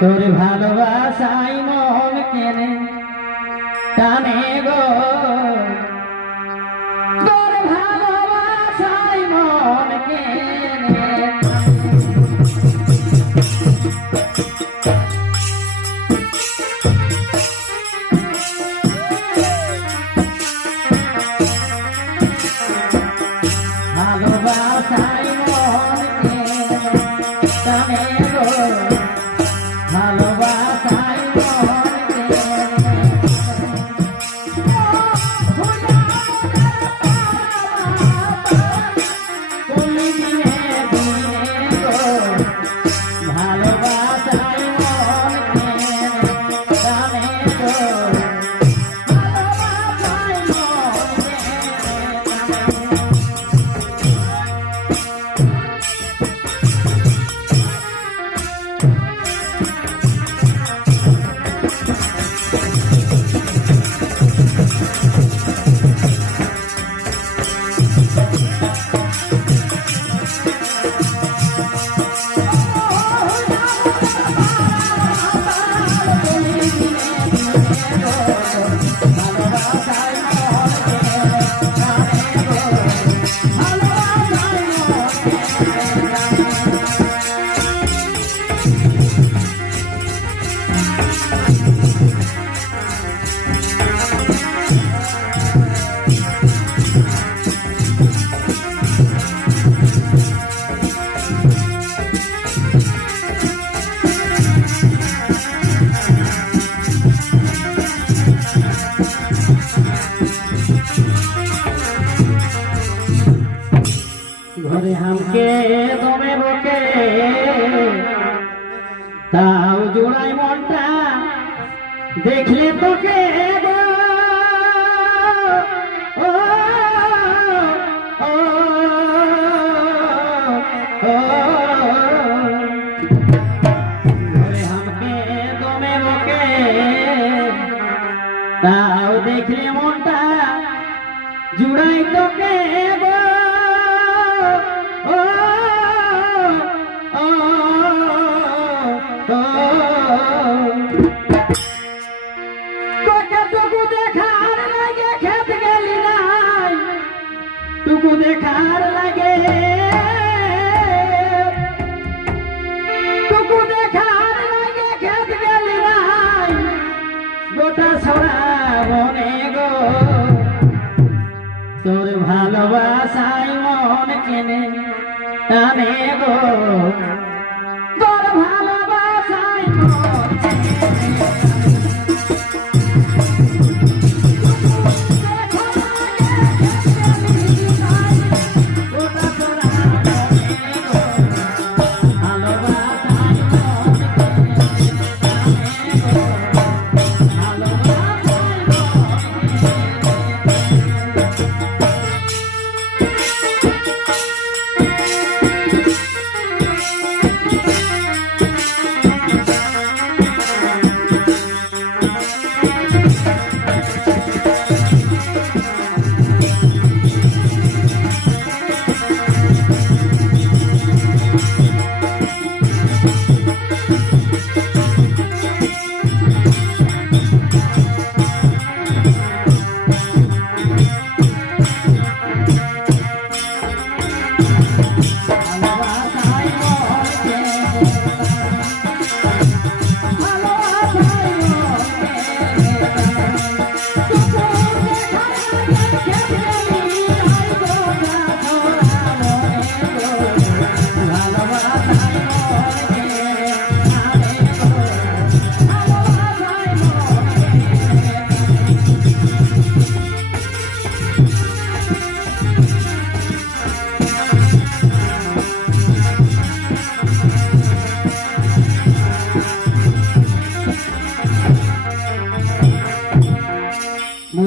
তোর ভালোবাসাই মন কেনে টানে গো দেখলে তোকে তাও দেখলে মনটা জুড়াই তোকে গো। টুকু দেখার লাগে। টুকু দেখার লাগে খেত গেলি নাই। গোটা ছড়া মনে গো। তোর ভালোবাসায় মন কেনে টানে গো।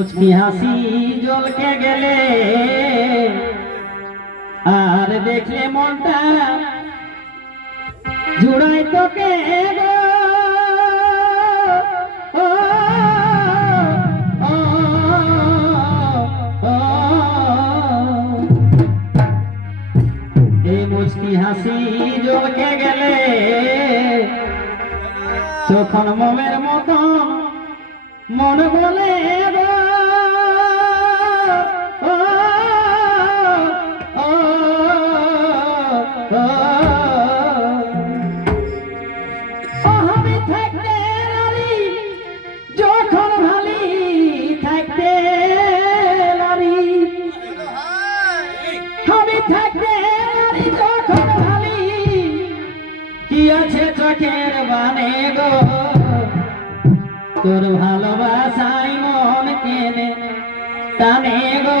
মুস্কি হাসি জলকে গেলে। আর দেখলে মনটা জুড়াই তোকে মুস্কি হাসি জলকে গেলে। তখন মমের মতন মন বলে আছে চোখের বানে গো? তোর ভালোবাসাই মন কেনে টানে গো।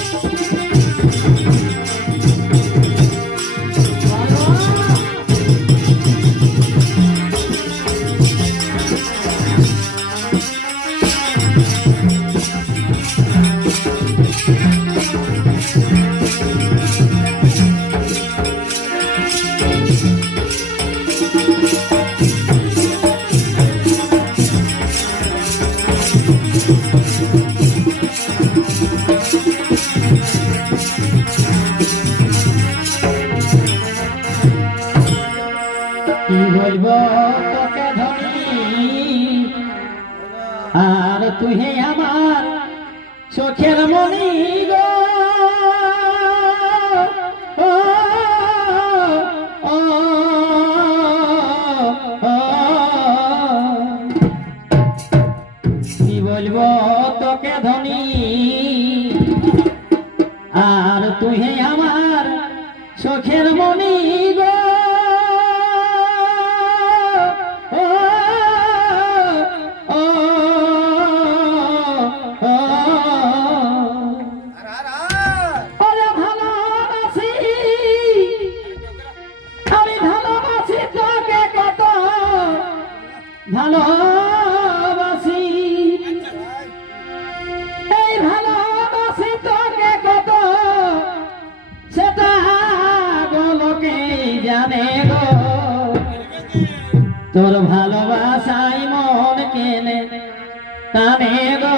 কেনে টানে আর তুই আমার চোখের মনি গো। আর তুই আমার চোখের মনি গো। ভালোবাসি। এই ভালোবাসি তোকে কত? সেটা গোলকে জানে গো? তোর ভালোবাসাই মন কেনে, টানে গো?